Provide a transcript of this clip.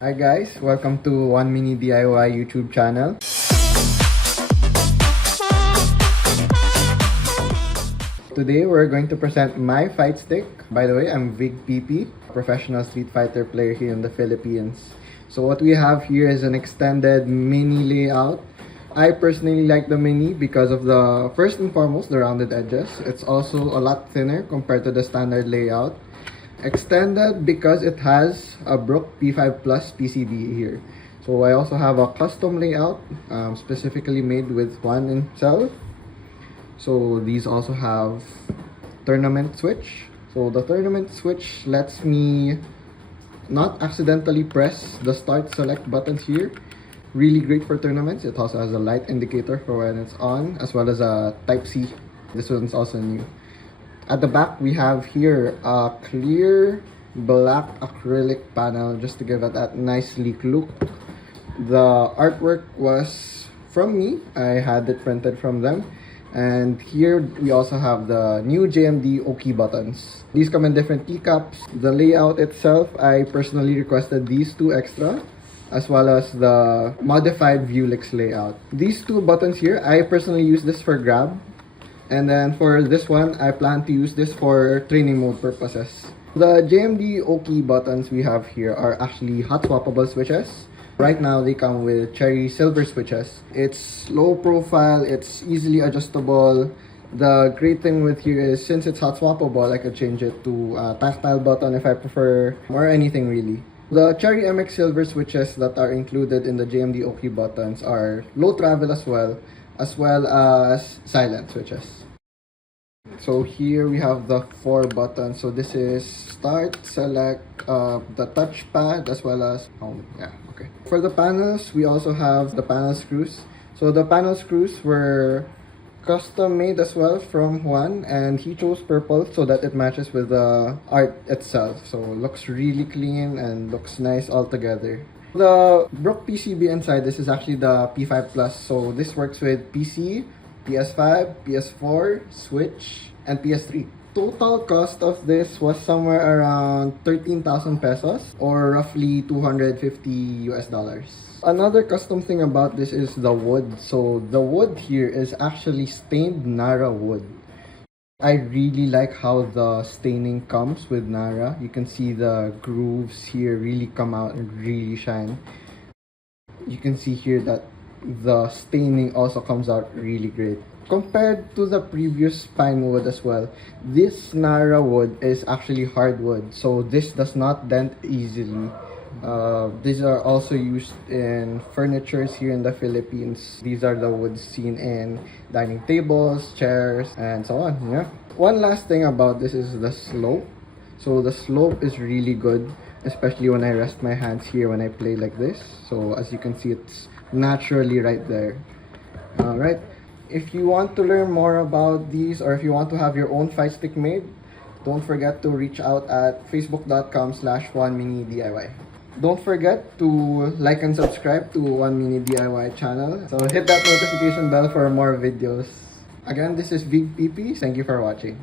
Hi guys, welcome to JUANminiDIY YouTube channel. Today we're going to present my fight stick. By the way, I'm Vig PP, professional Street Fighter player here in the Philippines. So what we have here is an extended mini layout. I personally like the mini because of the, first and foremost, the rounded edges. It's also a lot thinner compared to the standard layout. Extended because it has a Brook P5 Plus PCB here. So I also have a custom layout specifically made with Juan himself. So these also have tournament switch. So the tournament switch lets me not accidentally press the start select buttons here. Really great for tournaments. It also has a light indicator for when it's on, as well as a Type-C. This one's also new. At the back, we have here a clear black acrylic panel just to give it that nice sleek look. The artwork was from me. I had it printed from them. And here we also have the new JMD OK buttons. These come in different teacups. The layout itself, I personally requested these two extra, as well as the modified Vuelix layout. These two buttons here, I personally use this for grab. And then for this one, I plan to use this for training mode purposes. The JMD OK buttons we have here are actually hot swappable switches. Right now, they come with cherry silver switches. It's low profile, it's easily adjustable. The great thing with here is since it's hot swappable, I could change it to a tactile button if I prefer, or anything really. The cherry MX silver switches that are included in the JMD OK buttons are low travel as well as silent switches. So here we have the 4 buttons. So this is start, select, the touchpad, as well as home. Yeah, okay. For the panels, we also have the panel screws. So the panel screws were custom made as well from Juan, and he chose purple so that it matches with the art itself. So it looks really clean and looks nice altogether. The Brook PCB inside this is actually the P5 Plus. So this works with PC, PS5, PS4, Switch, and PS3. Total cost of this was somewhere around 13,000 pesos or roughly $250 US. Another custom thing about this is the wood. So the wood here is actually stained Narra wood. I really like how the staining comes with Narra. You can see the grooves here really come out and really shine. You can see here that the staining also comes out really great. Compared to the previous pine wood as well, this Narra wood is actually hardwood. So this does not dent easily. These are also used in furnitures here in the Philippines. These are the woods seen in dining tables, chairs, and so on. Yeah. One last thing about this is the slope. So the slope is really good, especially when I rest my hands here when I play like this. So as you can see, it's naturally right there. Alright, if you want to learn more about these, or if you want to have your own fight stick made, don't forget to reach out at facebook.com/JUANminiDIY. Don't forget to like and subscribe to JUANminiDIY channel. So hit that notification bell for more videos. Again, this is Vig PP. Thank you for watching.